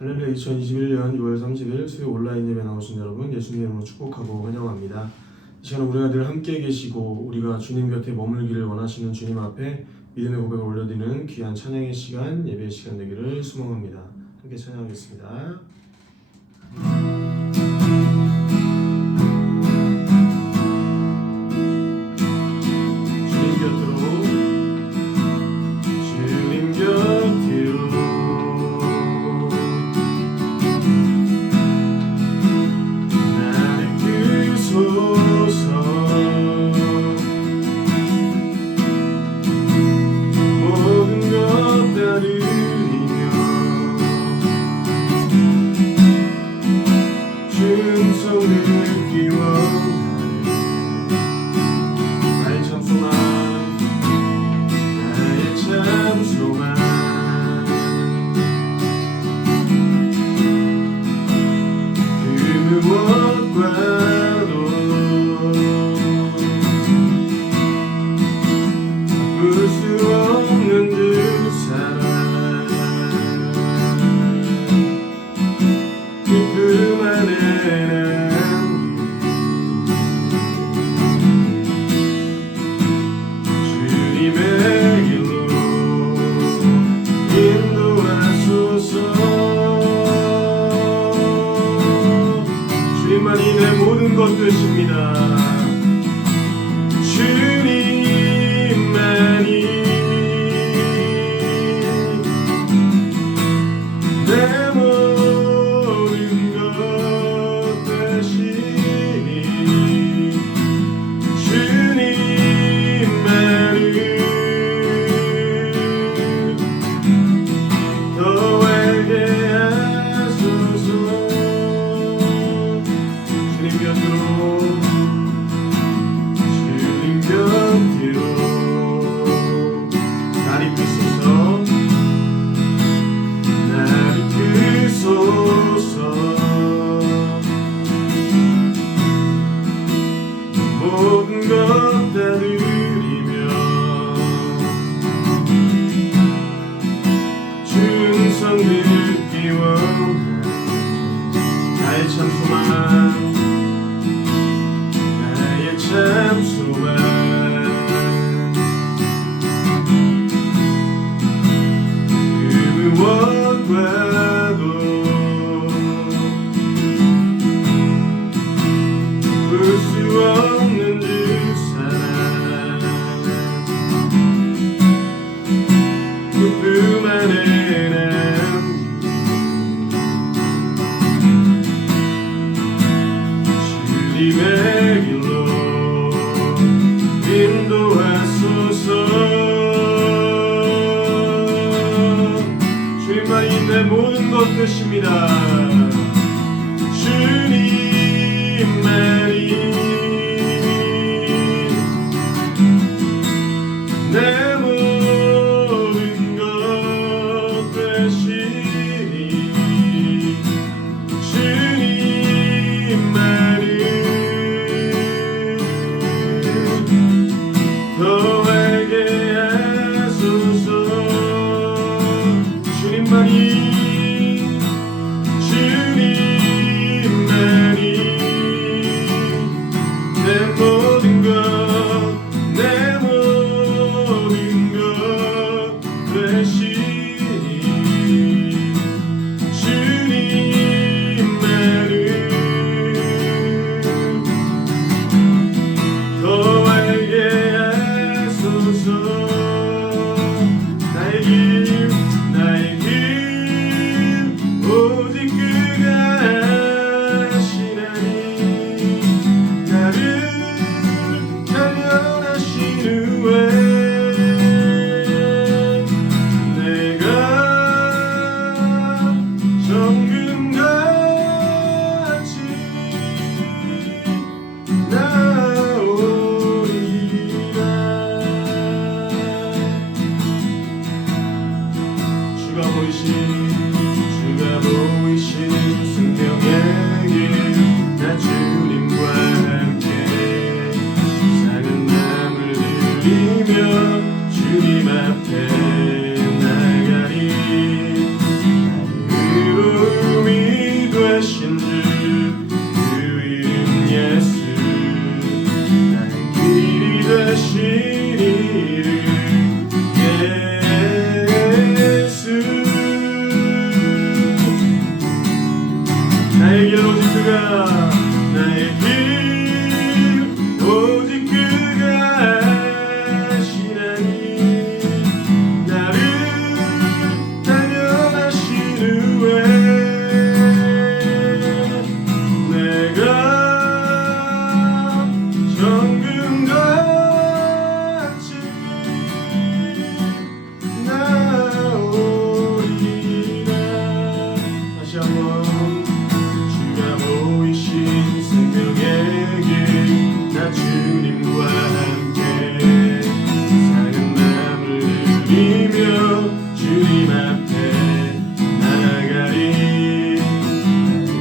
할렐루야. 2021년 6월 30일 수요 온라인 예배 나오신 여러분 예수님 이름으로 축복하고 환영합니다. 이 시간 우리가 늘 함께 계시고 우리가 주님 곁에 머물기를 원하시는 주님 앞에 믿음의 고백을 올려드리는 귀한 찬양의 시간, 예배의 시간 되기를 소망합니다. 함께 찬양하겠습니다. 주님만이 내 모든 것 되십니다. 주님만이 내 모든 것 되시니 주님만을 더 알게 하소서. 주님 곁으로 나를 이끄소서. 나를 이끄소서. 모든 것 다 드리며 충성 듣기 원하는 나의 참 소망, 나의 참 소망. 그 무엇과도 볼 수 없는 그 사랑, 그뿐 안에 주님의 길로 인도하소서. 주님만이 내 모든 것 되십니다. 주님만이 내 모든 것 되시니 주님만을 더 알게 하소서. 주님만이 나의 길 오직 그가 나의 길 오직 그가 아시나니 나를 단련하신 후에 내가 정금같이 나오리라. 다시 한번 주가 보이신 생명의 길 나 주님과 함께 사는 마음을 누리며 주님 앞에 나아가리.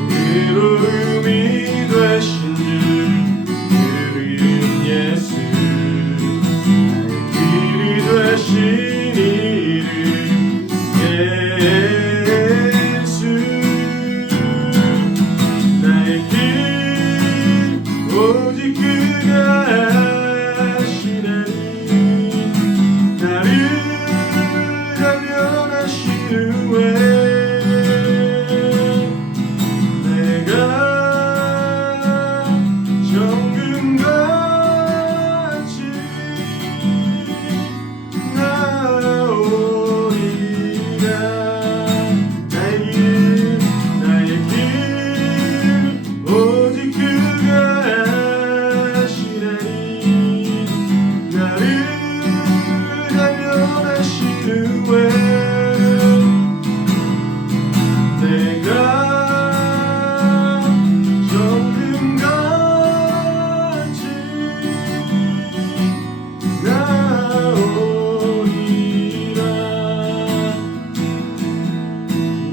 의로움이 되신 주 그 이름 예수 나의 길이 되신 이름 예수 나의 길 오직 그가 아시나니 나를 단련하신 후에 내가 정금같이 나오리라. 나의 길 오직 그가 아시나니 나를 단련하신 후에 내가 정금같이 나오리라.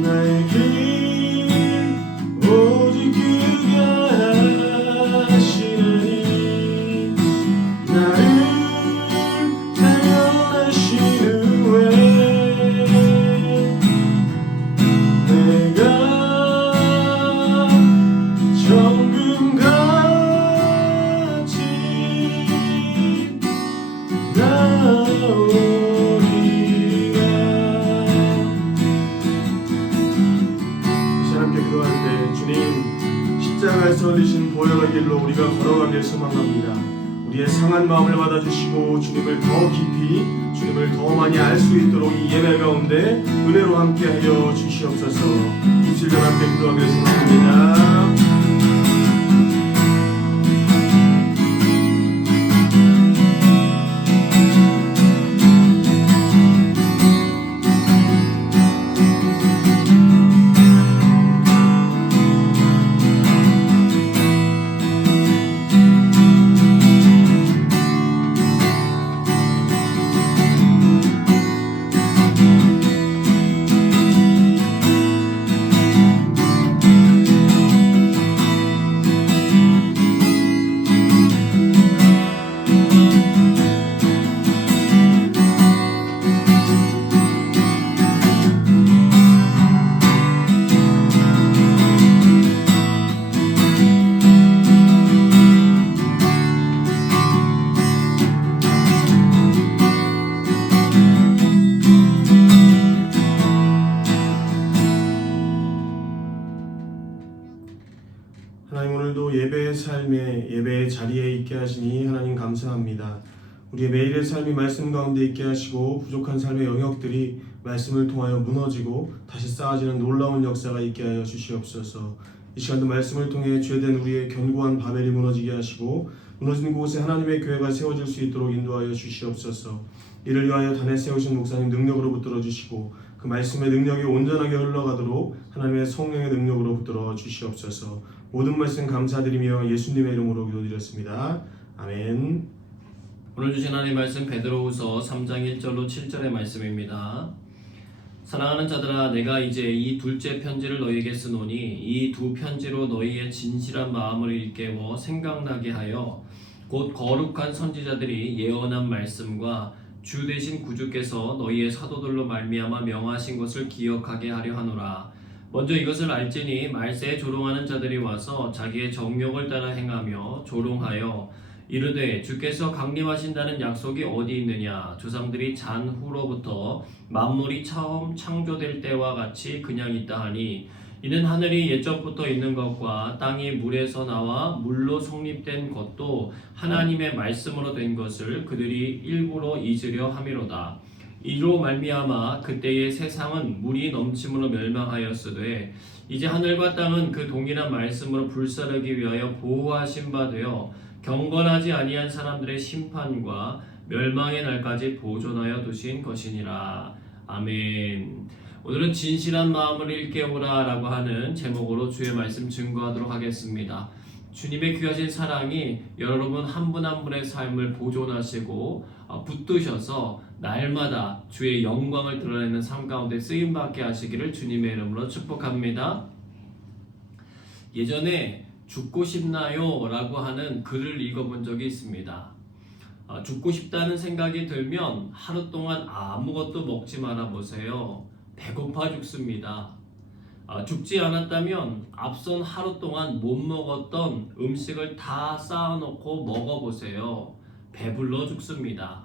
나의 길 오직 그가 아시나니 나를 단련하신 후에 내가 정금같이 나오리라. 이 사람께 기도할 때 주님 십자가에서 흘리신 보혈의 길로 우리가 걸어가길 소망합니다. 우리의 상한 마음을 받아주시고 주님을 더 깊이 주님을 더 많이 알 수 있도록 이 예배 가운데 은혜로 함께하여 주시옵소서. 입술과 함께 기도하길 소망합니다. 하나님 오늘도 예배의 삶에 예배의 자리에 있게 하시니 하나님 감사합니다. 우리의 매일의 삶이 말씀 가운데 있게 하시고 부족한 삶의 영역들이 말씀을 통하여 무너지고 다시 쌓아지는 놀라운 역사가 있게 하여 주시옵소서. 이 시간도 말씀을 통해 죄된 우리의 견고한 바벨이 무너지게 하시고 무너진 곳에 하나님의 교회가 세워질 수 있도록 인도하여 주시옵소서. 이를 위하여 단에 세우신 목사님 능력으로 붙들어 주시고 그 말씀의 능력이 온전하게 흘러가도록 하나님의 성령의 능력으로 붙들어 주시옵소서. 모든 말씀 감사드리며 예수님의 이름으로 기도드렸습니다. 아멘. 오늘 주신 하나님의 말씀 베드로후서 3장 1절로 7절의 말씀입니다. 사랑하는 자들아, 내가 이제 이 둘째 편지를 너희에게 쓰노니 이 두 편지로 너희의 진실한 마음을 일깨워 생각나게 하여 곧 거룩한 선지자들이 예언한 말씀과 주 되신 구주께서 너희의 사도들로 말미암아 명하신 것을 기억하게 하려 하노라. 먼저 이것을 알지니 말세에 조롱하는 자들이 와서 자기의 정욕을 따라 행하며 조롱하여 이르되 주께서 강림하신다는 약속이 어디 있느냐. 조상들이 잔 후로부터 만물이 처음 창조될 때와 같이 그냥 있다 하니 이는 하늘이 옛적부터 있는 것과 땅이 물에서 나와 물로 성립된 것도 하나님의 말씀으로 된 것을 그들이 일부러 잊으려 함이로다. 이로 말미암아 그때의 세상은 물이 넘침으로 멸망하였으되 이제 하늘과 땅은 그 동일한 말씀으로 불사르기 위하여 보호하신 바 되어 경건하지 아니한 사람들의 심판과 멸망의 날까지 보존하여 두신 것이니라. 아멘. 오늘은 진실한 마음을 일깨우라 라고 하는 제목으로 주의 말씀 증거하도록 하겠습니다. 주님의 귀하신 사랑이 여러분 한 분 한 분의 삶을 보존하시고 붙드셔서 날마다 주의 영광을 드러내는 삶 가운데 쓰임받게 하시기를 주님의 이름으로 축복합니다. 예전에 죽고 싶나요? 라고 하는 글을 읽어본 적이 있습니다. 죽고 싶다는 생각이 들면 하루 동안 아무것도 먹지 말아 보세요. 배고파 죽습니다. 죽지 않았다면 앞선 하루 동안 못 먹었던 음식을 다 쌓아놓고 먹어보세요. 배불러 죽습니다.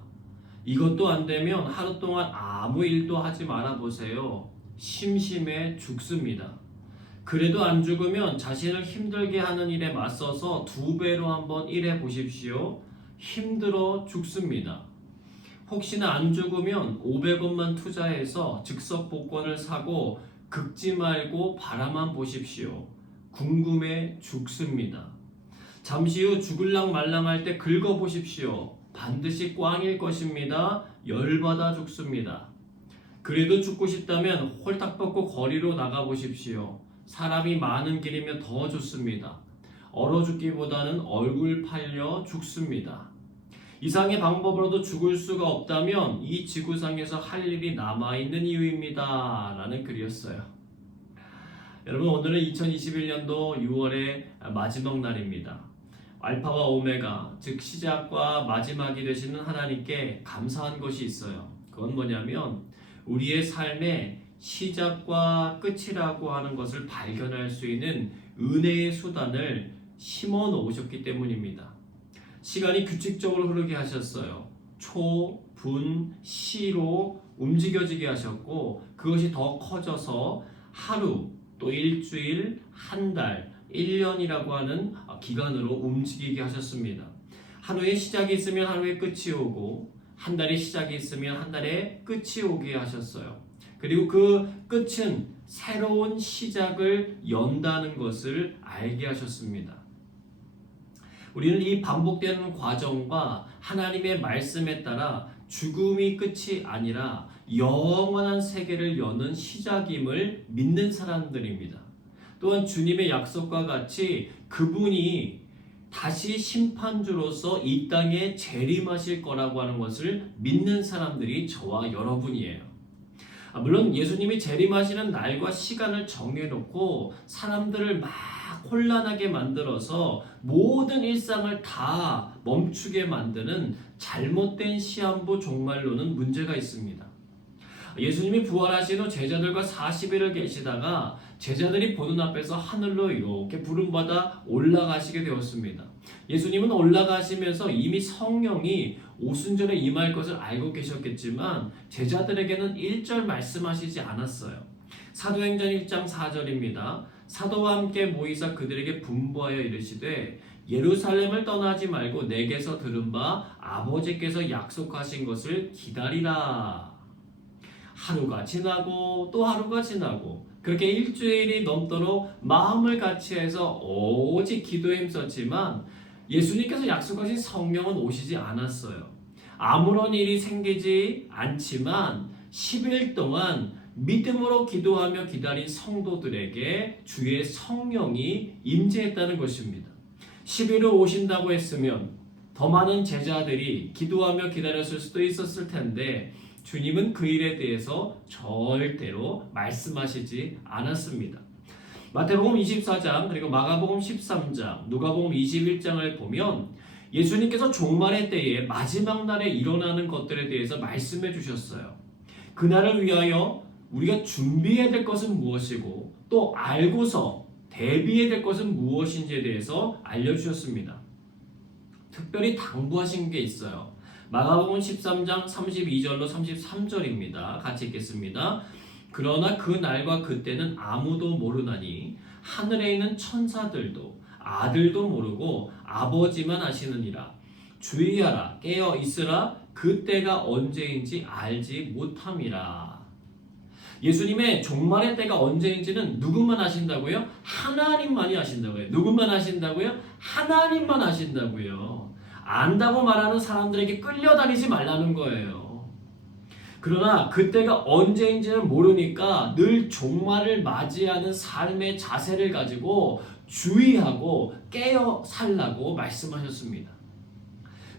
이것도 안 되면 하루 동안 아무 일도 하지 말아 보세요. 심심해 죽습니다. 그래도 안 죽으면 자신을 힘들게 하는 일에 맞서서 2배로 한번 일해 보십시오. 힘들어 죽습니다. 혹시나 안 죽으면 500원만 투자해서 즉석 복권을 사고 긁지 말고 바라만 보십시오. 궁금해 죽습니다. 잠시 후 죽을랑 말랑할 때 긁어보십시오. 반드시 꽝일 것입니다. 열받아 죽습니다. 그래도 죽고 싶다면 홀딱 벗고 거리로 나가보십시오. 사람이 많은 길이면 더 좋습니다. 얼어 죽기보다는 얼굴 팔려 죽습니다. 이상의 방법으로도 죽을 수가 없다면 이 지구상에서 할 일이 남아있는 이유입니다. 라는 글이었어요. 여러분, 오늘은 2021년도 6월의 마지막 날입니다. 알파와 오메가, 즉 시작과 마지막이 되시는 하나님께 감사한 것이 있어요. 그건 뭐냐면 우리의 삶의 시작과 끝이라고 하는 것을 발견할 수 있는 은혜의 수단을 심어 놓으셨기 때문입니다. 시간이 규칙적으로 흐르게 하셨어요. 초, 분, 시로 움직여지게 하셨고 그것이 더 커져서 하루, 또 일주일, 한 달, 1년이라고 하는 기간으로 움직이게 하셨습니다. 하루에 시작이 있으면 하루에 끝이 오고 한 달에 시작이 있으면 한 달에 끝이 오게 하셨어요. 그리고 그 끝은 새로운 시작을 연다는 것을 알게 하셨습니다. 우리는 이 반복되는 과정과 하나님의 말씀에 따라 죽음이 끝이 아니라 영원한 세계를 여는 시작임을 믿는 사람들입니다. 또한 주님의 약속과 같이 그분이 다시 심판주로서 이 땅에 재림하실 거라고 하는 것을 믿는 사람들이 저와 여러분이에요. 물론 예수님이 재림하시는 날과 시간을 정해놓고 사람들을 막 혼란하게 만들어서 모든 일상을 다 멈추게 만드는 잘못된 시한부 종말론은 문제가 있습니다. 예수님이 부활하신 후 제자들과 40일을 계시다가 제자들이 보는 앞에서 하늘로 이렇게 부름받아 올라가시게 되었습니다. 예수님은 올라가시면서 이미 성령이 오순절에 임할 것을 알고 계셨겠지만 제자들에게는 1절 말씀하시지 않았어요. 사도행전 1장 4절입니다. 사도와 함께 모이사 그들에게 분부하여 이르시되 예루살렘을 떠나지 말고 내게서 들은 바 아버지께서 약속하신 것을 기다리라. 하루가 지나고 또 하루가 지나고 그렇게 일주일이 넘도록 마음을 같이 해서 오직 기도에 힘썼지만 예수님께서 약속하신 성령은 오시지 않았어요. 아무런 일이 생기지 않지만 10일 동안 믿음으로 기도하며 기다린 성도들에게 주의 성령이 임재했다는 것입니다. 10일 후 오신다고 했으면 더 많은 제자들이 기도하며 기다렸을 수도 있었을 텐데 주님은 그 일에 대해서 절대로 말씀하시지 않았습니다. 마태복음 24장 그리고 마가복음 13장 누가복음 21장을 보면 예수님께서 종말의 때에 마지막 날에 일어나는 것들에 대해서 말씀해 주셨어요. 그날을 위하여 우리가 준비해야 될 것은 무엇이고 또 알고서 대비해야 될 것은 무엇인지에 대해서 알려주셨습니다. 특별히 당부하신 게 있어요. 마가복음 13장 32절로 33절입니다. 같이 읽겠습니다. 그러나 그 날과 그때는 아무도 모르나니 하늘에 있는 천사들도 아들도 모르고 아버지만 아시느니라. 주의하라, 깨어 있으라. 그때가 언제인지 알지 못함이라. 예수님의 종말의 때가 언제인지는 누구만 아신다고요? 하나님만이 아신다고요. 누구만 아신다고요? 하나님만 아신다고요. 안다고 말하는 사람들에게 끌려다니지 말라는 거예요. 그러나 그때가 언제인지는 모르니까 늘 종말을 맞이하는 삶의 자세를 가지고 주의하고 깨어 살라고 말씀하셨습니다.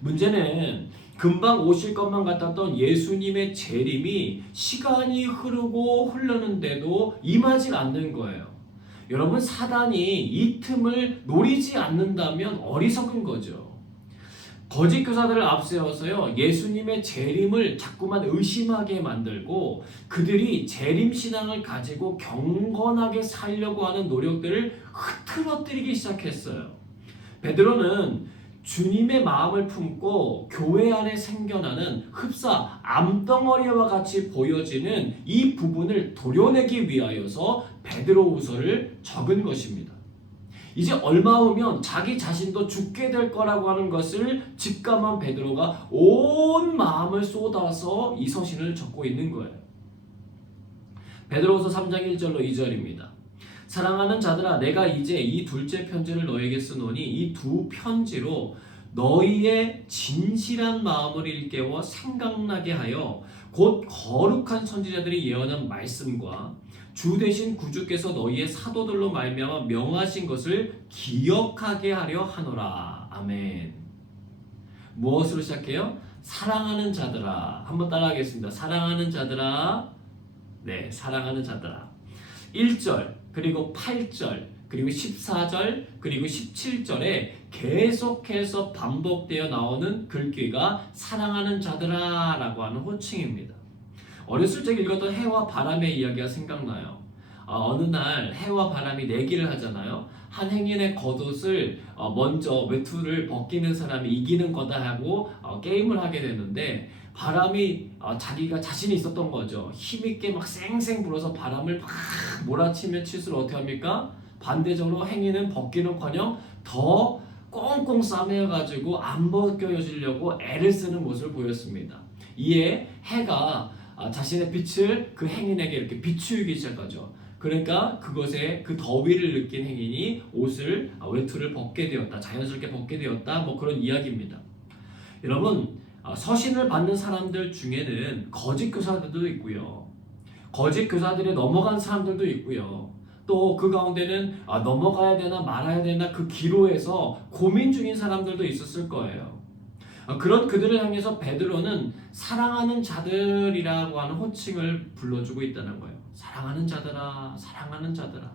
문제는 금방 오실 것만 같았던 예수님의 재림이 시간이 흐르고 흐르는데도 임하지 않는 거예요. 여러분, 사단이 이 틈을 노리지 않는다면 어리석은 거죠. 거짓 교사들을 앞세워서요, 예수님의 재림을 자꾸만 의심하게 만들고 그들이 재림 신앙을 가지고 경건하게 살려고 하는 노력들을 흐트러뜨리기 시작했어요. 베드로는 주님의 마음을 품고 교회 안에 생겨나는 흡사 암덩어리와 같이 보여지는 이 부분을 도려내기 위하여서 베드로후서를 적은 것입니다. 이제 얼마 후면 자기 자신도 죽게 될 거라고 하는 것을 직감한 베드로가 온 마음을 쏟아서 이 서신을 적고 있는 거예요. 베드로후서 3장 1절로 2절입니다. 사랑하는 자들아, 내가 이제 이 둘째 편지를 너에게 쓰노니 이 두 편지로 너희의 진실한 마음을 일깨워 생각나게 하여 곧 거룩한 선지자들이 예언한 말씀과 주 되신 구주께서 너희의 사도들로 말미암아 명하신 것을 기억하게 하려 하노라. 아멘. 무엇으로 시작해요? 사랑하는 자들아. 한번 따라하겠습니다. 사랑하는 자들아. 네, 사랑하는 자들아. 1절, 그리고 8절, 그리고 14절, 그리고 17절에 계속해서 반복되어 나오는 글귀가 사랑하는 자들아 라고 하는 호칭입니다. 어렸을 적 읽었던 해와 바람의 이야기가 생각나요. 어느 날 해와 바람이 내기를 하잖아요. 한 행인의 겉옷을 먼저 외투를 벗기는 사람이 이기는 거다 하고 게임을 하게 되는데, 바람이 자기가 자신이 있었던 거죠. 힘있게 막 쌩쌩 불어서 바람을 막 몰아치면 칠수록 어떻게 합니까? 반대적으로 행인은 벗기는커녕 더 꽁꽁 싸매가지고 안 벗겨지려고 애를 쓰는 모습을 보였습니다. 이에 해가 자신의 빛을 그 행인에게 이렇게 비추기 시작하죠. 그러니까 그것에 그 더위를 느낀 행인이 옷을 외투를 벗게 되었다, 자연스럽게 벗게 되었다, 뭐 그런 이야기입니다. 여러분, 서신을 받는 사람들 중에는 거짓 교사들도 있고요, 거짓 교사들에 넘어간 사람들도 있고요, 또 그 가운데는 넘어가야 되나 말아야 되나 그 기로에서 고민 중인 사람들도 있었을 거예요. 그런 그들을 향해서 베드로는 사랑하는 자들이라고 하는 호칭을 불러주고 있다는 거예요. 사랑하는 자들아, 사랑하는 자들아.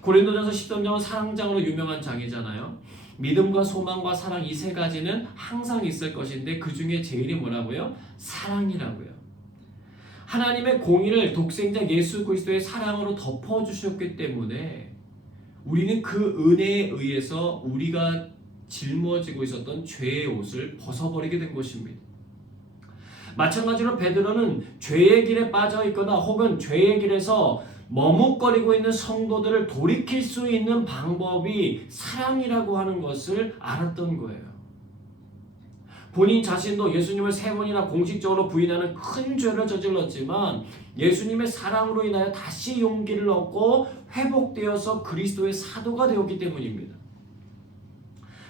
고린도전서 13장은 사랑장으로 유명한 장이잖아요. 믿음과 소망과 사랑, 이 세 가지는 항상 있을 것인데 그 중에 제일이 뭐라고요? 사랑이라고요. 하나님의 공의를 독생자 예수 그리스도의 사랑으로 덮어주셨기 때문에 우리는 그 은혜에 의해서 우리가 짊어지고 있었던 죄의 옷을 벗어버리게 된 것입니다. 마찬가지로 베드로는 죄의 길에 빠져 있거나 혹은 죄의 길에서 머뭇거리고 있는 성도들을 돌이킬 수 있는 방법이 사랑이라고 하는 것을 알았던 거예요. 본인 자신도 예수님을 3번이나 공식적으로 부인하는 큰 죄를 저질렀지만 예수님의 사랑으로 인하여 다시 용기를 얻고 회복되어서 그리스도의 사도가 되었기 때문입니다.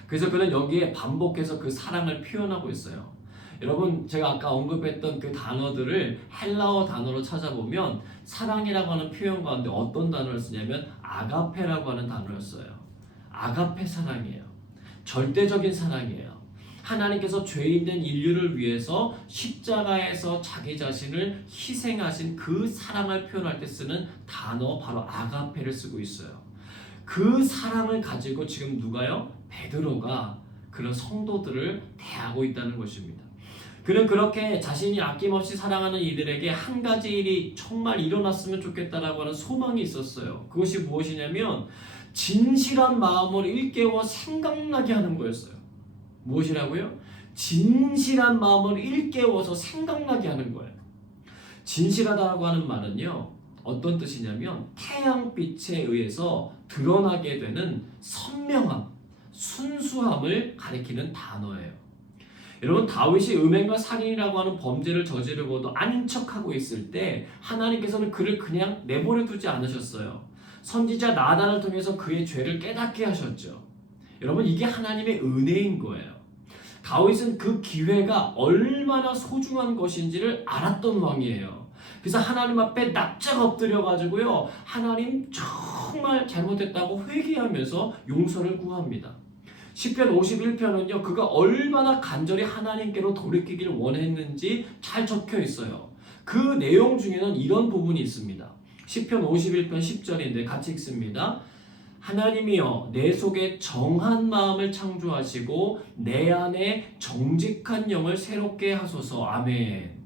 그래서 그는 여기에 반복해서 그 사랑을 표현하고 있어요. 여러분, 제가 아까 언급했던 그 단어들을 헬라어 단어로 찾아보면 사랑이라고 하는 표현 가운데 어떤 단어를 쓰냐면 아가페라고 하는 단어를 써요. 아가페 사랑이에요. 절대적인 사랑이에요. 하나님께서 죄인된 인류를 위해서 십자가에서 자기 자신을 희생하신 그 사랑을 표현할 때 쓰는 단어, 바로 아가페를 쓰고 있어요. 그 사랑을 가지고 지금 누가요? 베드로가 그런 성도들을 대하고 있다는 것입니다. 그는 그렇게 자신이 아낌없이 사랑하는 이들에게 한 가지 일이 정말 일어났으면 좋겠다라고 하는 소망이 있었어요. 그것이 무엇이냐면 진실한 마음을 일깨워 생각나게 하는 거였어요. 무엇이라고요? 진실한 마음을 일깨워서 생각나게 하는 거예요. 진실하다고 하는 말은요, 어떤 뜻이냐면 태양빛에 의해서 드러나게 되는 선명함, 순수함을 가리키는 단어예요. 여러분, 다윗이 음행과 살인이라고 하는 범죄를 저지르고도 아닌 척하고 있을 때 하나님께서는 그를 그냥 내버려 두지 않으셨어요. 선지자 나단을 통해서 그의 죄를 깨닫게 하셨죠. 여러분, 이게 하나님의 은혜인 거예요. 다윗은 그 기회가 얼마나 소중한 것인지를 알았던 왕이에요. 그래서 하나님 앞에 납작 엎드려 가지고요, 하나님 정말 잘못했다고 회개하면서 용서를 구합니다. 시편 51편은요, 그가 얼마나 간절히 하나님께로 돌이키기를 원했는지 잘 적혀 있어요. 그 내용 중에는 이런 부분이 있습니다. 시편 51편 10절인데 같이 읽습니다. 하나님이여, 내 속에 정한 마음을 창조하시고 내 안에 정직한 영을 새롭게 하소서. 아멘.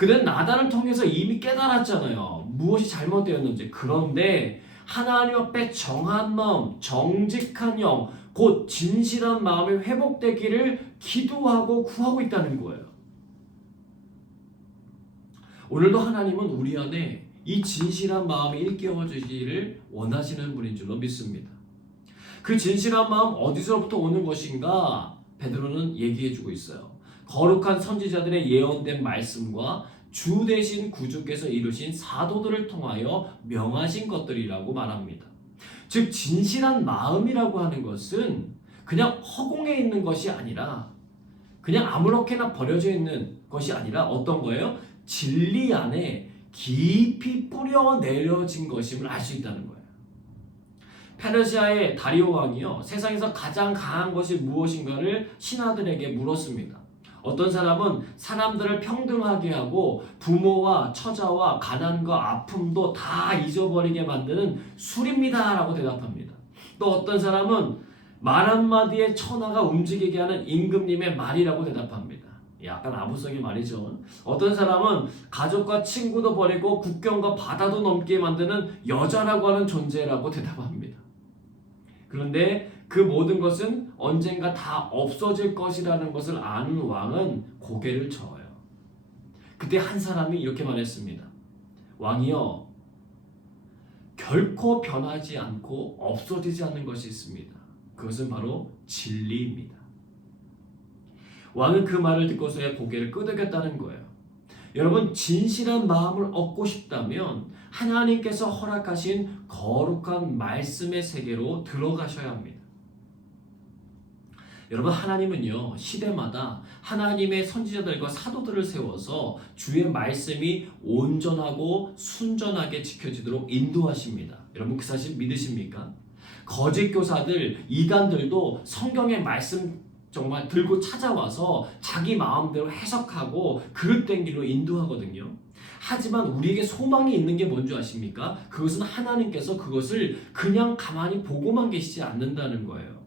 그는 나단을 통해서 이미 깨달았잖아요. 무엇이 잘못되었는지. 그런데 하나님 앞에 정한 마음, 정직한 영, 곧 진실한 마음이 회복되기를 기도하고 구하고 있다는 거예요. 오늘도 하나님은 우리 안에 이 진실한 마음이 일깨워지기를 원하시는 분인 줄로 믿습니다. 그 진실한 마음 어디서부터 오는 것인가? 베드로는 얘기해주고 있어요. 거룩한 선지자들의 예언된 말씀과 주 대신 구주께서 이루신 사도들을 통하여 명하신 것들이라고 말합니다. 즉, 진실한 마음이라고 하는 것은 그냥 허공에 있는 것이 아니라, 그냥 아무렇게나 버려져 있는 것이 아니라 어떤 거예요? 진리 안에 깊이 뿌려 내려진 것임을 알 수 있다는 거예요. 페르시아의 다리오 왕이요, 세상에서 가장 강한 것이 무엇인가를 신하들에게 물었습니다. 어떤 사람은 사람들을 평등하게 하고 부모와 처자와 가난과 아픔도 다 잊어버리게 만드는 술입니다 라고 대답합니다. 또 어떤 사람은 말 한마디에 천하가 움직이게 하는 임금님의 말이라고 대답합니다. 약간 아부성의 말이죠. 어떤 사람은 가족과 친구도 버리고 국경과 바다도 넘게 만드는 여자라고 하는 존재라고 대답합니다. 그런데 그 모든 것은 언젠가 다 없어질 것이라는 것을 아는 왕은 고개를 저어요. 그때 한 사람이 이렇게 말했습니다. 왕이여, 결코 변하지 않고 없어지지 않는 것이 있습니다. 그것은 바로 진리입니다. 왕은 그 말을 듣고서야 고개를 끄덕였다는 거예요. 여러분, 진실한 마음을 얻고 싶다면 하나님께서 허락하신 거룩한 말씀의 세계로 들어가셔야 합니다. 여러분, 하나님은요, 시대마다 하나님의 선지자들과 사도들을 세워서 주의 말씀이 온전하고 순전하게 지켜지도록 인도하십니다. 여러분, 그 사실 믿으십니까? 거짓 교사들, 이단들도 성경의 말씀 정말 들고 찾아와서 자기 마음대로 해석하고 그릇된 길로 인도하거든요. 하지만 우리에게 소망이 있는 게 뭔지 아십니까? 그것은 하나님께서 그것을 그냥 가만히 보고만 계시지 않는다는 거예요.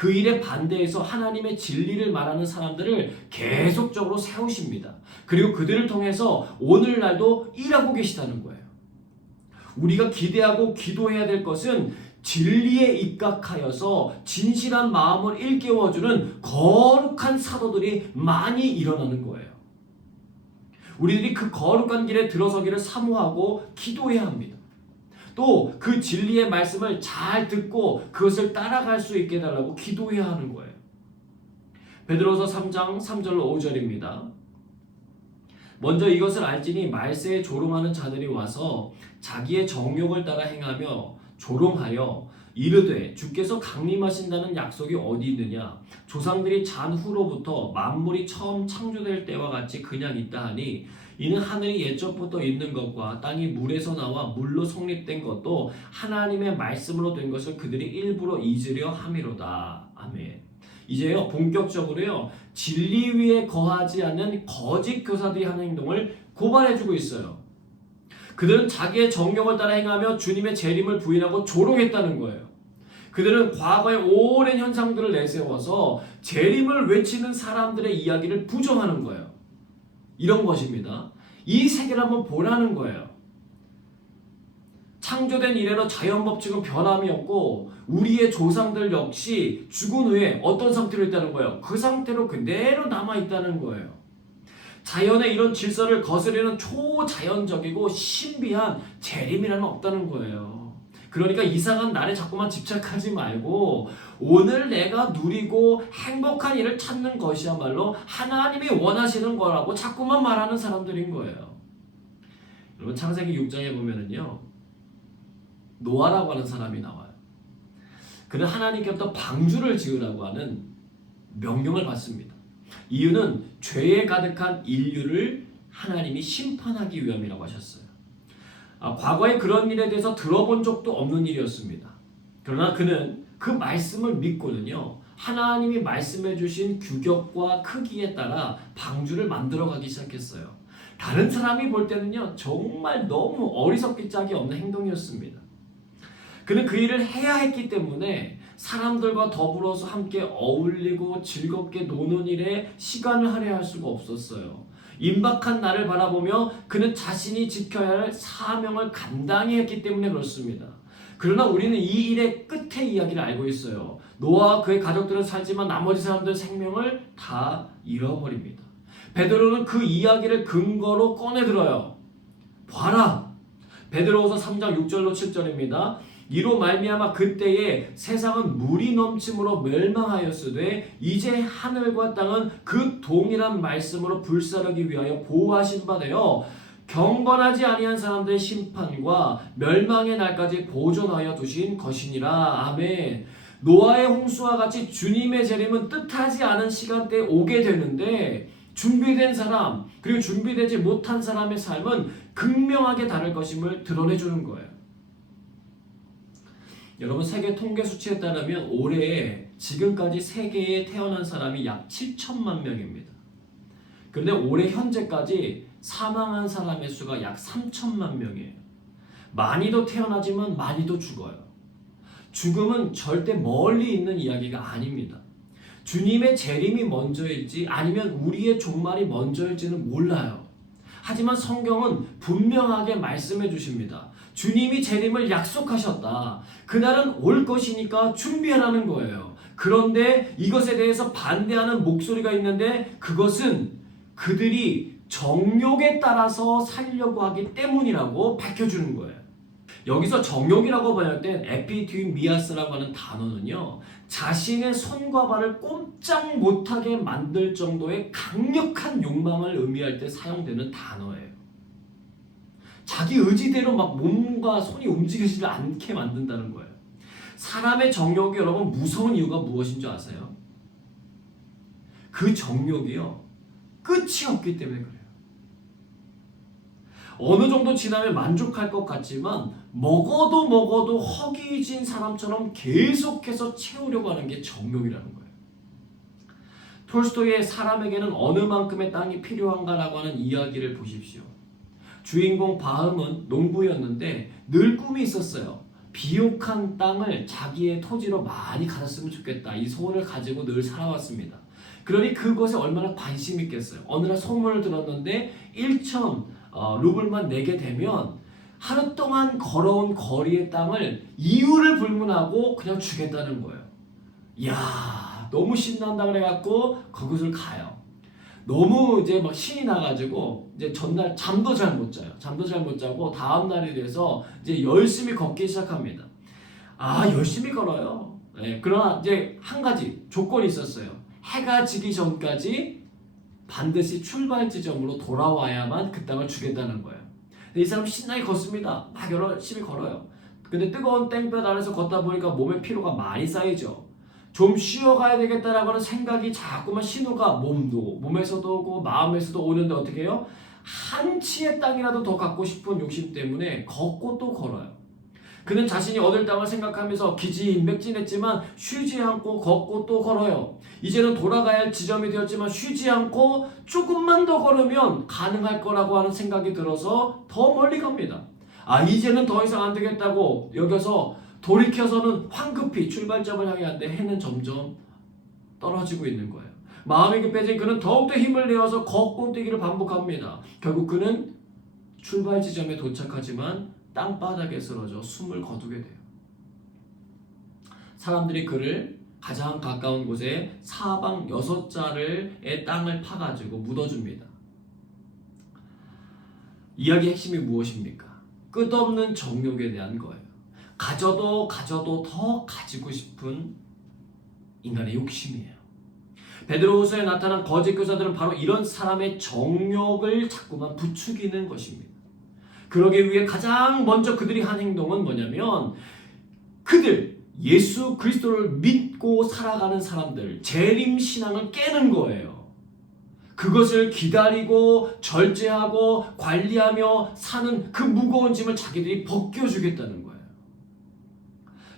그 일에 반대해서 하나님의 진리를 말하는 사람들을 계속적으로 세우십니다. 그리고 그들을 통해서 오늘날도 일하고 계시다는 거예요. 우리가 기대하고 기도해야 될 것은 진리에 입각하여서 진실한 마음을 일깨워주는 거룩한 사도들이 많이 일어나는 거예요. 우리들이 그 거룩한 길에 들어서기를 사모하고 기도해야 합니다. 또 그 진리의 말씀을 잘 듣고 그것을 따라갈 수 있게 해달라고 기도해야 하는 거예요. 베드로서 3장 3절로 5절입니다. 먼저 이것을 알지니 말세에 조롱하는 자들이 와서 자기의 정욕을 따라 행하며 조롱하여 이르되 주께서 강림하신다는 약속이 어디 있느냐? 조상들이 잔 후로부터 만물이 처음 창조될 때와 같이 그냥 있다 하니 이는 하늘이 옛적부터 있는 것과 땅이 물에서 나와 물로 성립된 것도 하나님의 말씀으로 된 것을 그들이 일부러 잊으려 함이로다. 아멘. 이제요, 본격적으로요, 진리 위에 거하지 않는 거짓 교사들이 하는 행동을 고발해주고 있어요. 그들은 자기의 정욕을 따라 행하며 주님의 재림을 부인하고 조롱했다는 거예요. 그들은 과거의 오랜 현상들을 내세워서 재림을 외치는 사람들의 이야기를 부정하는 거예요. 이런 것입니다. 이 세계를 한번 보라는 거예요. 창조된 이래로 자연법칙은 변함이 없고 우리의 조상들 역시 죽은 후에 어떤 상태로 있다는 거예요? 그 상태로 그대로 남아있다는 거예요. 자연의 이런 질서를 거스르는 초자연적이고 신비한 재림이라는 없다는 거예요. 그러니까 이상한 날에 자꾸만 집착하지 말고 오늘 내가 누리고 행복한 일을 찾는 것이야말로 하나님이 원하시는 거라고 자꾸만 말하는 사람들인 거예요. 여러분 창세기 6장에 보면은요, 노아라고 하는 사람이 나와요. 그는 하나님께부터 방주를 지으라고 하는 명령을 받습니다. 이유는 죄에 가득한 인류를 하나님이 심판하기 위함이라고 하셨어요. 과거에 그런 일에 대해서 들어본 적도 없는 일이었습니다. 그러나 그는 그 말씀을 믿고는요, 하나님이 말씀해 주신 규격과 크기에 따라 방주를 만들어가기 시작했어요. 다른 사람이 볼 때는요, 정말 너무 어리석기 짝이 없는 행동이었습니다. 그는 그 일을 해야 했기 때문에 사람들과 더불어서 함께 어울리고 즐겁게 노는 일에 시간을 할애할 수가 없었어요. 임박한 날을 바라보며 그는 자신이 지켜야 할 사명을 감당히 했기 때문에 그렇습니다. 그러나 우리는 이 일의 끝의 이야기를 알고 있어요. 노아와 그의 가족들은 살지만 나머지 사람들의 생명을 다 잃어버립니다. 베드로는 그 이야기를 근거로 꺼내들어요. 봐라. 베드로후서 3장 6절로 7절입니다. 이로 말미암아 그때에 세상은 물이 넘침으로 멸망하였으되 이제 하늘과 땅은 그 동일한 말씀으로 불사르기 위하여 보호하신 바 되어 경건하지 아니한 사람들의 심판과 멸망의 날까지 보존하여 두신 것이니라. 아멘. 노아의 홍수와 같이 주님의 재림은 뜻하지 않은 시간대에 오게 되는데 준비된 사람 그리고 준비되지 못한 사람의 삶은 극명하게 다를 것임을 드러내주는 거예요. 여러분 세계 통계 수치에 따르면 올해 지금까지 세계에 태어난 사람이 약 7천만 명입니다. 그런데 올해 현재까지 사망한 사람의 수가 약 3천만 명이에요. 많이도 태어나지만 많이도 죽어요. 죽음은 절대 멀리 있는 이야기가 아닙니다. 주님의 재림이 먼저일지 아니면 우리의 종말이 먼저일지는 몰라요. 하지만 성경은 분명하게 말씀해 주십니다. 주님이 재림을 약속하셨다. 그날은 올 것이니까 준비하라는 거예요. 그런데 이것에 대해서 반대하는 목소리가 있는데 그것은 그들이 정욕에 따라서 살려고 하기 때문이라고 밝혀주는 거예요. 여기서 정욕이라고 번역할 땐 에피디미아스라고 하는 단어는요, 자신의 손과 발을 꼼짝 못하게 만들 정도의 강력한 욕망을 의미할 때 사용되는 단어예요. 자기 의지대로 막 몸과 손이 움직이지 않게 만든다는 거예요. 사람의 정욕이 여러분 무서운 이유가 무엇인 줄 아세요? 그 정욕이요, 끝이 없기 때문에 그래요. 어느 정도 지나면 만족할 것 같지만 먹어도 허기진 사람처럼 계속해서 채우려고 하는 게 정욕이라는 거예요. 톨스토이의 사람에게는 어느 만큼의 땅이 필요한가라고 하는 이야기를 보십시오. 주인공 바흠은 농부였는데 늘 꿈이 있었어요. 비옥한 땅을 자기의 토지로 많이 가졌으면 좋겠다. 이 소원을 가지고 늘 살아왔습니다. 그러니 그것에 얼마나 관심이 있겠어요. 어느 날 소문을 들었는데 1천 루블만 내게 되면 하루 동안 걸어온 거리의 땅을 이유를 불문하고 그냥 주겠다는 거예요. 이야, 너무 신난다 그래갖고 그곳을 가요. 너무 이제 막 신이 나가지고 이제 전날 잠도 잘 못 자요. 잠도 잘 못 자고 다음 날이 돼서 이제 열심히 걷기 시작합니다. 열심히 걸어요. 네, 그러나 이제 한 가지 조건이 있었어요. 해가 지기 전까지 반드시 출발 지점으로 돌아와야만 그 땅을 주겠다는 거예요. 근데 이 사람 신나게 걷습니다. 막 열심히 걸어요. 근데 뜨거운 땡볕 아래서 걷다 보니까 몸에 피로가 많이 쌓이죠. 좀 쉬어가야 되겠다라고 하는 생각이 자꾸만 신호가 몸에서도 오고 마음에서도 오는데 어떻게 해요? 한 치의 땅이라도 더 갖고 싶은 욕심 때문에 걷고 또 걸어요. 그는 자신이 얻을 땅을 생각하면서 기진맥진했지만 쉬지 않고 걷고 또 걸어요. 이제는 돌아가야 할 지점이 되었지만 쉬지 않고 조금만 더 걸으면 가능할 거라고 하는 생각이 들어서 더 멀리 갑니다. 이제는 더 이상 안 되겠다고 여겨서 돌이켜서는 황급히 출발점을 향해 하는데 해는 점점 떨어지고 있는 거예요. 마음이 급해진 그는 더욱더 힘을 내어서 걷고 뛰기를 반복합니다. 결국 그는 출발 지점에 도착하지만 땅바닥에 쓰러져 숨을 거두게 돼요. 사람들이 그를 가장 가까운 곳에 사방 6자의 땅을 파가지고 묻어줍니다. 이야기의 핵심이 무엇입니까? 끝없는 정욕에 대한 거예요. 가져도 더 가지고 싶은 인간의 욕심이에요. 베드로후서에 나타난 거짓 교사들은 바로 이런 사람의 정욕을 자꾸만 부추기는 것입니다. 그러기 위해 가장 먼저 그들이 한 행동은 뭐냐면 그들 예수 그리스도를 믿고 살아가는 사람들 재림신앙을 깨는 거예요. 그것을 기다리고 절제하고 관리하며 사는 그 무거운 짐을 자기들이 벗겨주겠다는 거예요.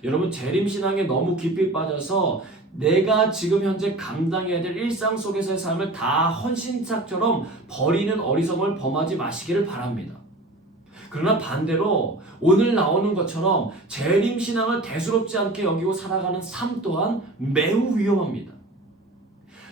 여러분, 재림신앙에 너무 깊이 빠져서 내가 지금 현재 감당해야 될 일상 속에서의 삶을 다 헌신짝처럼 버리는 어리석음을 범하지 마시기를 바랍니다. 그러나 반대로 오늘 나오는 것처럼 재림신앙을 대수롭지 않게 여기고 살아가는 삶 또한 매우 위험합니다.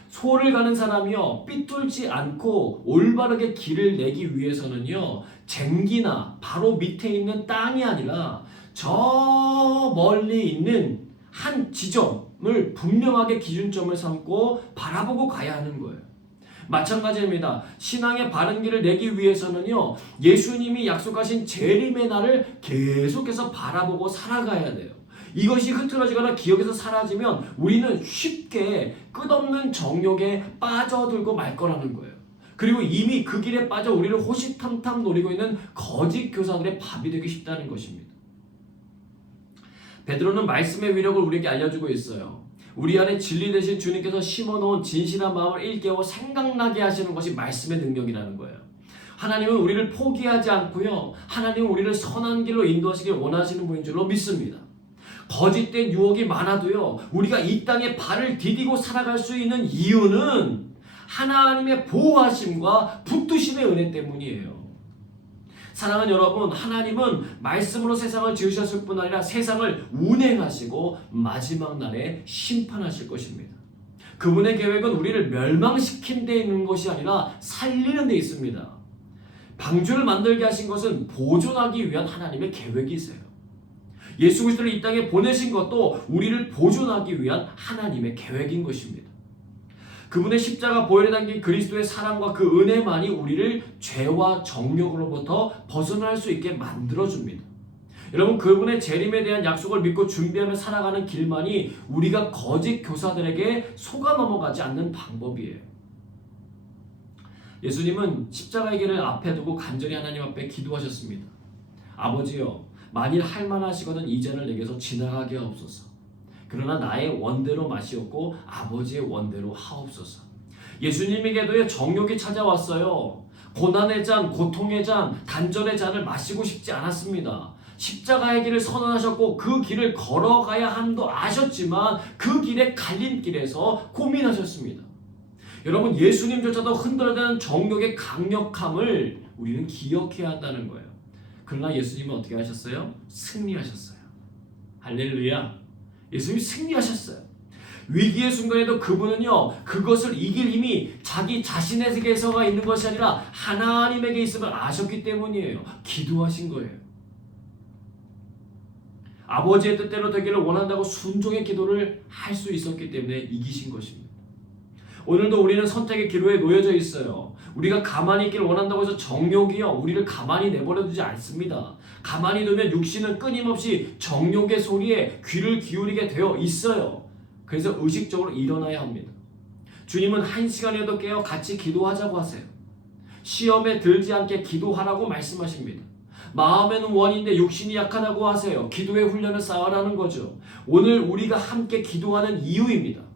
소를 가는 사람이요, 삐뚤지 않고 올바르게 길을 내기 위해서는요, 쟁기나 바로 밑에 있는 땅이 아니라 저 멀리 있는 한 지점을 분명하게 기준점을 삼고 바라보고 가야 하는 거예요. 마찬가지입니다. 신앙의 바른 길을 내기 위해서는요, 예수님이 약속하신 재림의 날을 계속해서 바라보고 살아가야 돼요. 이것이 흐트러지거나 기억에서 사라지면 우리는 쉽게 끝없는 정욕에 빠져들고 말 거라는 거예요. 그리고 이미 그 길에 빠져 우리를 호시탐탐 노리고 있는 거짓 교사들의 밥이 되기 쉽다는 것입니다. 베드로는 말씀의 위력을 우리에게 알려주고 있어요. 우리 안에 진리 되신 주님께서 심어놓은 진실한 마음을 일깨워 생각나게 하시는 것이 말씀의 능력이라는 거예요. 하나님은 우리를 포기하지 않고요, 하나님은 우리를 선한 길로 인도하시길 원하시는 분인 줄로 믿습니다. 거짓된 유혹이 많아도요, 우리가 이 땅에 발을 디디고 살아갈 수 있는 이유는 하나님의 보호하심과 붙드심의 은혜 때문이에요. 사랑하는 여러분, 하나님은 말씀으로 세상을 지으셨을 뿐 아니라 세상을 운행하시고 마지막 날에 심판하실 것입니다. 그분의 계획은 우리를 멸망시킨 데 있는 것이 아니라 살리는 데 있습니다. 방주를 만들게 하신 것은 보존하기 위한 하나님의 계획이세요. 예수 그리스도를 이 땅에 보내신 것도 우리를 보존하기 위한 하나님의 계획인 것입니다. 그분의 십자가 보혈에 담긴 그리스도의 사랑과 그 은혜만이 우리를 죄와 정욕으로부터 벗어날 수 있게 만들어줍니다. 여러분, 그분의 재림에 대한 약속을 믿고 준비하며 살아가는 길만이 우리가 거짓 교사들에게 속아 넘어가지 않는 방법이에요. 예수님은 십자가의 길을 앞에 두고 간절히 하나님 앞에 기도하셨습니다. 아버지여, 만일 할만하시거든 이 잔을 내게서 지나가게 하옵소서. 그러나 나의 원대로 마시옵고 아버지의 원대로 하옵소서. 예수님에게도 정욕이 찾아왔어요. 고난의 잔, 고통의 잔, 단절의 잔을 마시고 싶지 않았습니다. 십자가의 길을 선언하셨고 그 길을 걸어가야 함도 아셨지만 그 길의 갈림길에서 고민하셨습니다. 여러분, 예수님조차도 흔들어대는 정욕의 강력함을 우리는 기억해야 한다는 거예요. 그러나 예수님은 어떻게 하셨어요? 승리하셨어요. 할렐루야. 예수님이 승리하셨어요. 위기의 순간에도 그분은요, 그것을 이길 힘이 자기 자신에게서가 있는 것이 아니라 하나님에게 있음을 아셨기 때문이에요. 기도하신 거예요. 아버지의 뜻대로 되기를 원한다고 순종의 기도를 할 수 있었기 때문에 이기신 것입니다. 오늘도 우리는 선택의 기로에 놓여져 있어요. 우리가 가만히 있기를 원한다고 해서 정욕이요, 우리를 가만히 내버려 두지 않습니다. 가만히 두면 육신은 끊임없이 정욕의 소리에 귀를 기울이게 되어 있어요. 그래서 의식적으로 일어나야 합니다. 주님은 1시간에도 깨어 같이 기도하자고 하세요. 시험에 들지 않게 기도하라고 말씀하십니다. 마음에는 원인데 육신이 약하다고 하세요. 기도의 훈련을 쌓아라는 거죠. 오늘 우리가 함께 기도하는 이유입니다.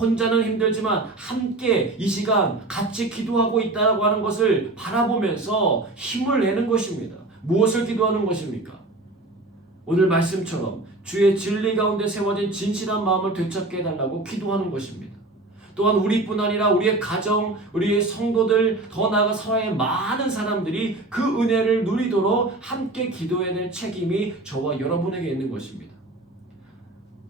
혼자는 힘들지만 함께 이 시간 같이 기도하고 있다고 하는 것을 바라보면서 힘을 내는 것입니다. 무엇을 기도하는 것입니까? 오늘 말씀처럼 주의 진리 가운데 세워진 진실한 마음을 되찾게 해달라고 기도하는 것입니다. 또한 우리뿐 아니라 우리의 가정, 우리의 성도들, 더 나아가 사회의 많은 사람들이 그 은혜를 누리도록 함께 기도해야 될 책임이 저와 여러분에게 있는 것입니다.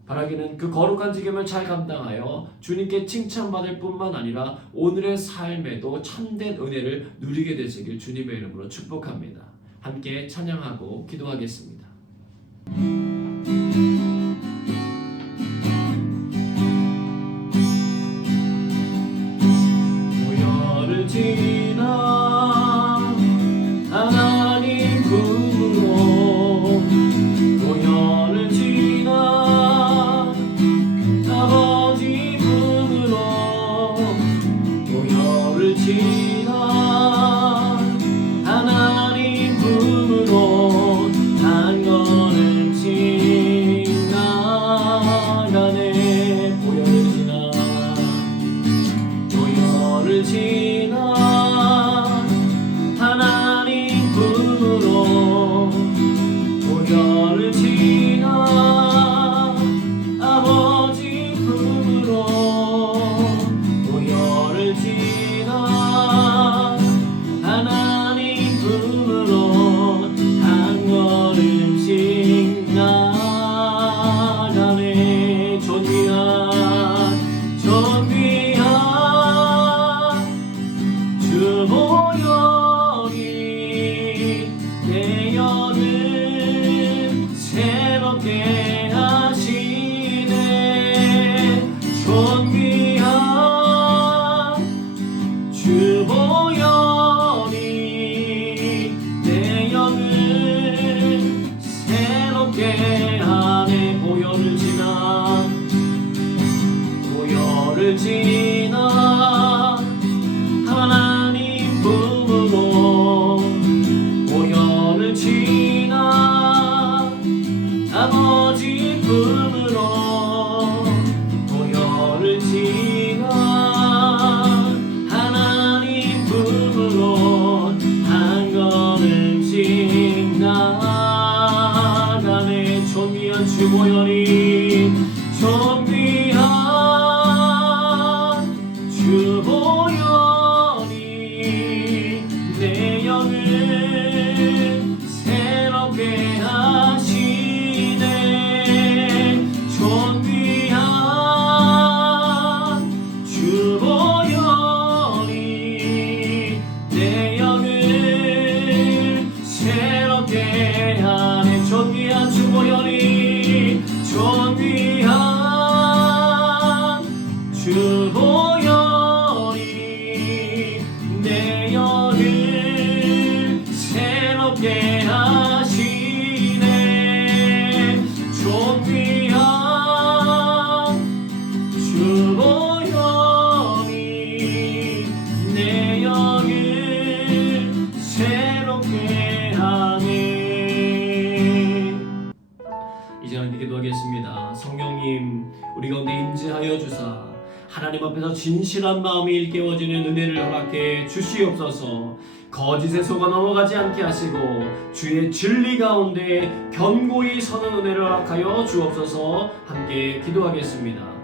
바라기는 그 거룩한 직임을 잘 감당하여 주님께 칭찬받을 뿐만 아니라 오늘의 삶에도 참된 은혜를 누리게 되시길 주님의 이름으로 축복합니다. 함께 찬양하고 기도하겠습니다. 지나 하나 새롭게 하시네. 존귀한 주 보혈이 내 영을 새롭게 하네. 보혈을 지나 하나님 품으로 보혈을 지나 아버지 품으로 보혈을 지나 하나님 품으로 한 걸음씩 나아가네. 존귀한 주 보혈이 주 보혈이 내 영을 새롭게 하시네. 존귀한 주 보혈이 내 영을 새롭게 하네. 존귀한 주 보혈이 주 보혈이 내 영을 새롭게 하시네. 존귀한 주 보혈이 내 영을 새롭게 하네. 이제 우리 기도하겠습니다. 성령님, 우리 가운데 임재하여 주사 하나님 앞에서 진실한 마음이 일깨워지는 은혜를 허락해 주시옵소서. 거짓에 속아 넘어가지 않게 하시고 주의 진리 가운데 견고히 서는 은혜를 허락하여 주옵소서. 함께 기도하겠습니다.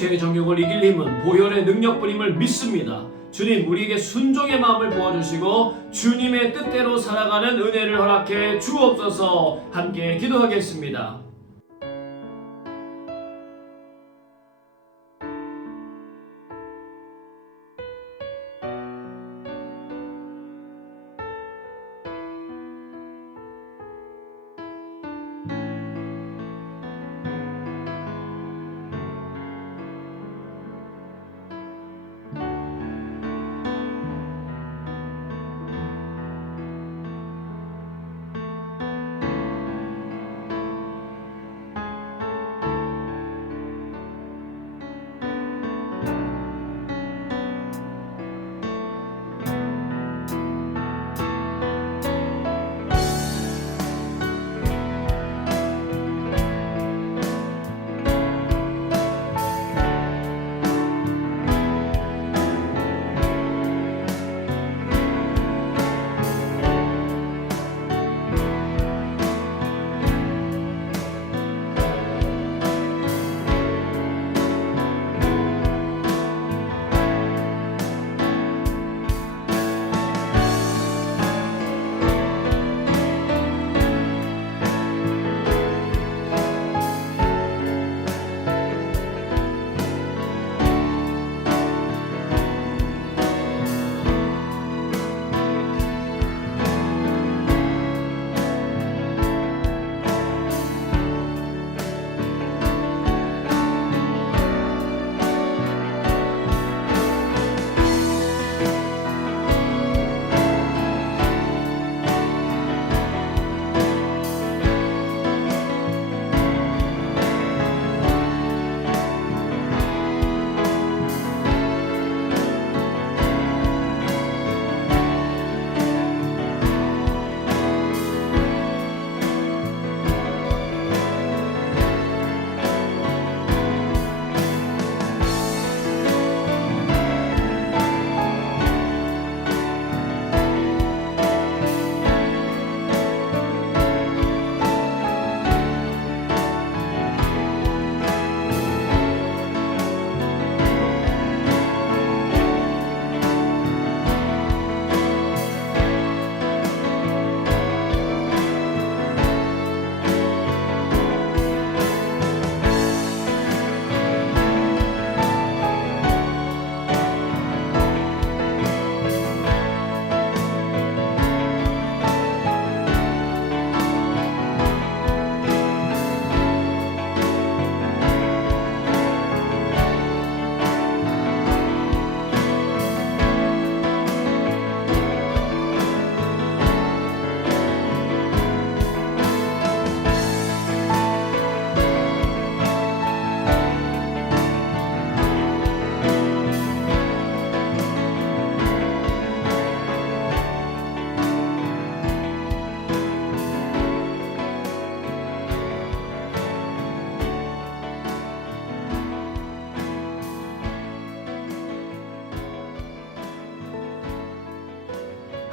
육체의 정욕을 이길 힘은 보혈의 능력뿐임을 믿습니다. 주님, 우리에게 순종의 마음을 부어주시고 주님의 뜻대로 살아가는 은혜를 허락해 주옵소서. 함께 기도하겠습니다.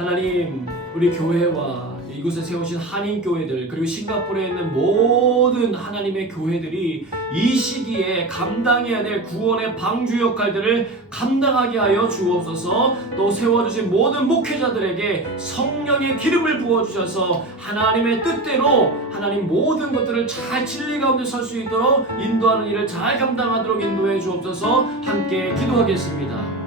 하나님, 우리 교회와 이곳에 세우신 한인교회들, 그리고 싱가포르에 있는 모든 하나님의 교회들이 이 시기에 감당해야 될 구원의 방주 역할들을 감당하게 하여 주옵소서. 또 세워주신 모든 목회자들에게 성령의 기름을 부어주셔서 하나님의 뜻대로 하나님 모든 것들을 잘 진리 가운데 설 수 있도록 인도하는 일을 잘 감당하도록 인도해 주옵소서. 함께 기도하겠습니다.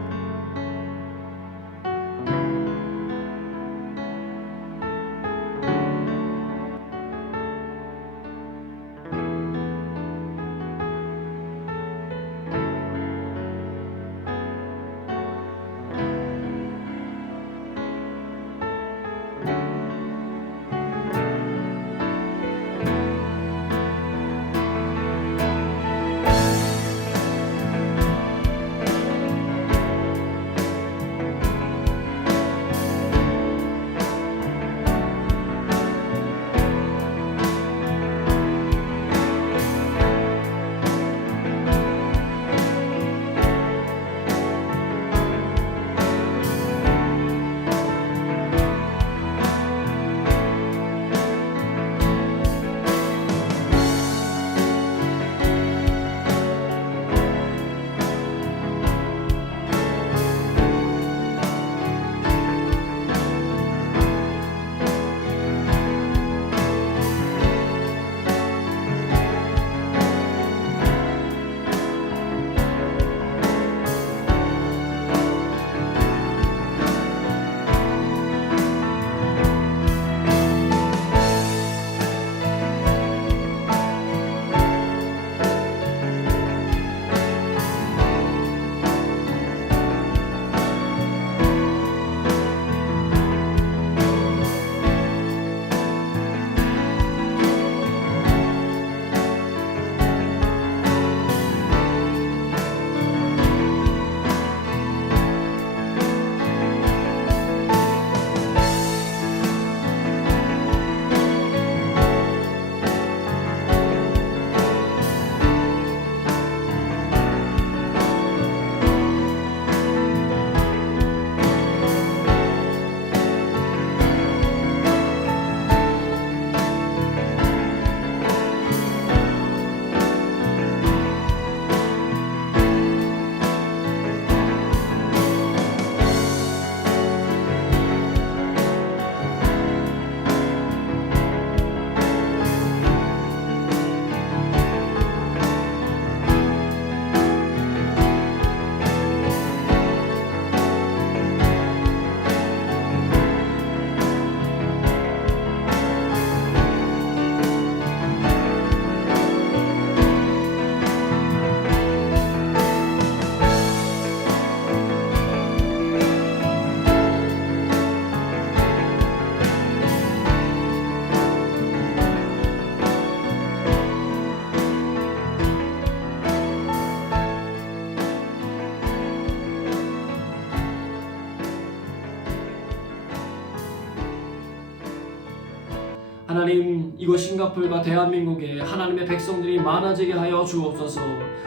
하나님, 이곳 싱가포르가 대한민국에 하나님의 백성들이 많아지게 하여 주옵소서.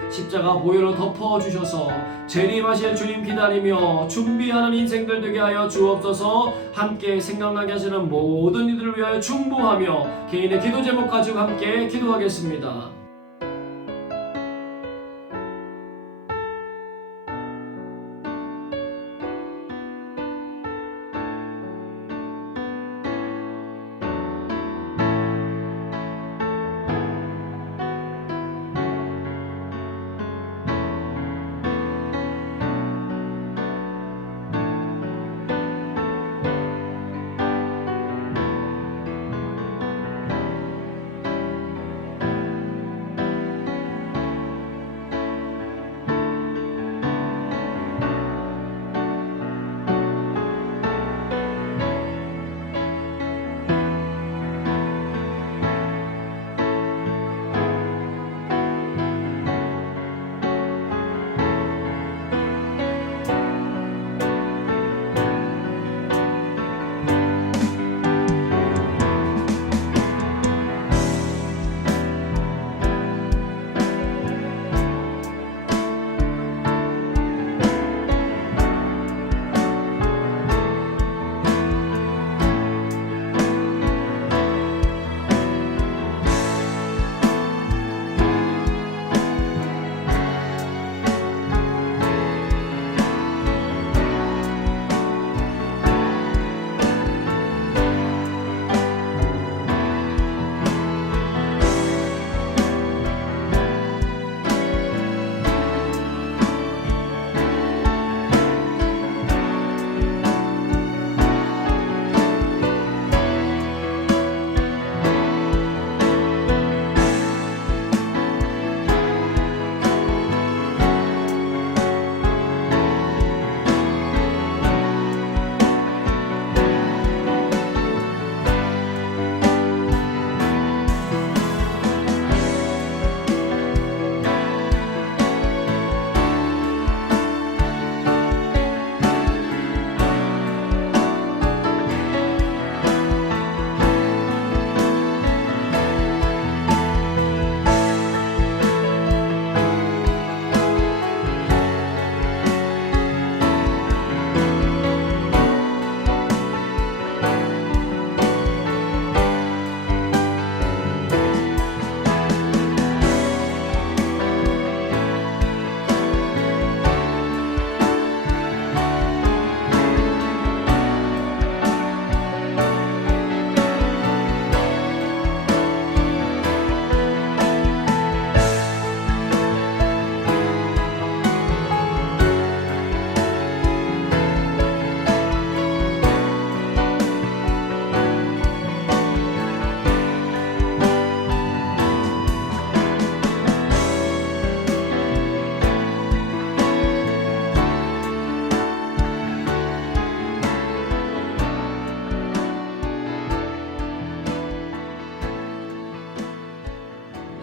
십자가 보혈로 덮어주셔서 재림하실 주님 기다리며 준비하는 인생들 되게 하여 주옵소서. 함께 생각나게 하시는 모든 이들을 위하여 중보하며 개인의 기도 제목 가지고 함께 기도하겠습니다.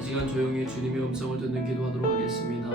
이 시간 조용히 주님의 음성을 듣는 기도하도록 하겠습니다.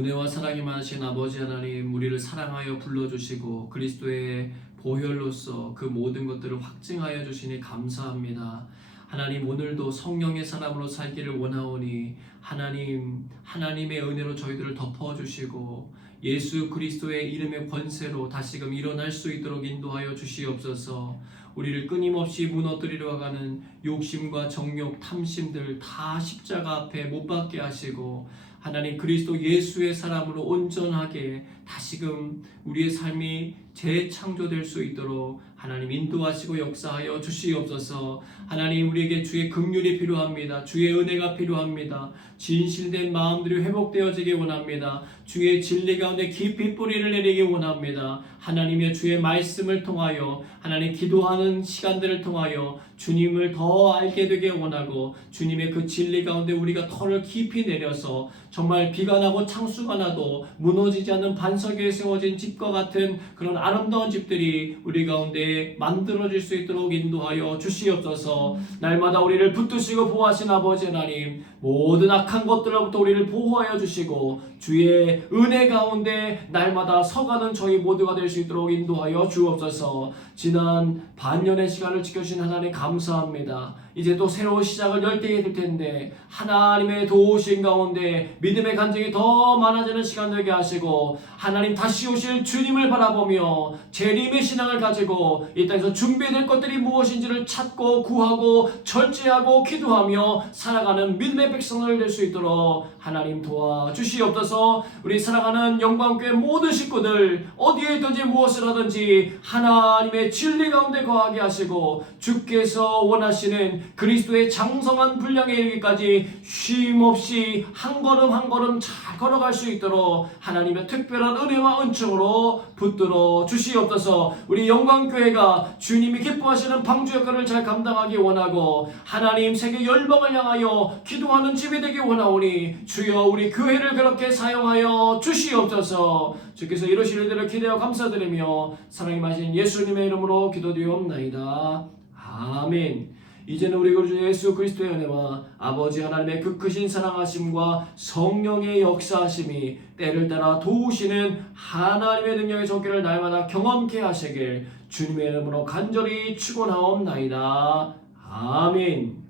은혜와 사랑이 많으신 아버지 하나님, 우리를 사랑하여 불러주시고 그리스도의 보혈로서 그 모든 것들을 확증하여 주시니 감사합니다. 하나님, 오늘도 성령의 사람으로 살기를 원하오니 하나님, 하나님의 은혜로 저희들을 덮어주시고 예수 그리스도의 이름의 권세로 다시금 일어날 수 있도록 인도하여 주시옵소서. 우리를 끊임없이 무너뜨리려 가는 욕심과 정욕, 탐심들 다 십자가 앞에 못 박게 하시고 하나님, 그리스도 예수의 사람으로 온전하게 다시금 우리의 삶이 재창조될 수 있도록 하나님 인도하시고 역사하여 주시옵소서. 하나님, 우리에게 주의 긍휼이 필요합니다. 주의 은혜가 필요합니다. 진실된 마음들이 회복되어지기 원합니다. 주의 진리 가운데 깊이 뿌리를 내리기 원합니다. 하나님의 주의 말씀을 통하여 하나님 기도하는 시간들을 통하여 주님을 더 알게 되게 원하고 주님의 그 진리 가운데 우리가 털을 깊이 내려서 정말 비가 나고 창수가 나도 무너지지 않는 반석 위에 세워진 집과 같은 그런 아름다운 집들이 우리 가운데 만들어질 수 있도록 인도하여 주시옵소서. 날마다 우리를 붙드시고 보호하신 아버지 하나님, 모든 악한 것들로부터 우리를 보호하여 주시고 주의 은혜 가운데 날마다 서가는 저희 모두가 될 수 있도록 인도하여 주옵소서. 지난 반년의 시간을 지켜주신 하나님 감사합니다. 이제 또 새로운 시작을 열 때가 될 텐데 하나님의 도우신 가운데 믿음의 간증이 더 많아지는 시간 되게 하시고 하나님 다시 오실 주님을 바라보며 재림의 신앙을 가지고 이 땅에서 준비될 것들이 무엇인지를 찾고 구하고 절제하고 기도하며 살아가는 믿음의 백성을 될 수 있도록 하나님 도와주시옵소서. 우리 사랑하는 영광교회 모든 식구들 어디에 있든지 무엇을 하든지 하나님의 진리 가운데 거하게 하시고 주께서 원하시는 그리스도의 장성한 분량에 이르기까지 쉼없이 한 걸음 한 걸음 잘 걸어갈 수 있도록 하나님의 특별한 은혜와 은총으로 붙들어 주시옵소서. 우리 영광교회가 주님이 기뻐하시는 방주 역할을 잘 감당하기 원하고 하나님 세계 열방을 향하여 기도하는 집이 되기 원하오니 주여 우리 교회를 그렇게 사용하여 주시옵소서. 주께서 이루실 일들을 기대하고 감사드리며 사랑이 마신 예수님의 이름으로 기도드리옵나이다. 아멘. 이제는 우리 구주 예수 그리스도의 은혜와 아버지 하나님의 그 크신 사랑하심과 성령의 역사하심이 때를 따라 도우시는 하나님의 능력의 손길을 날마다 경험케 하시길 주님의 이름으로 간절히 축원하옵나이다. 아멘.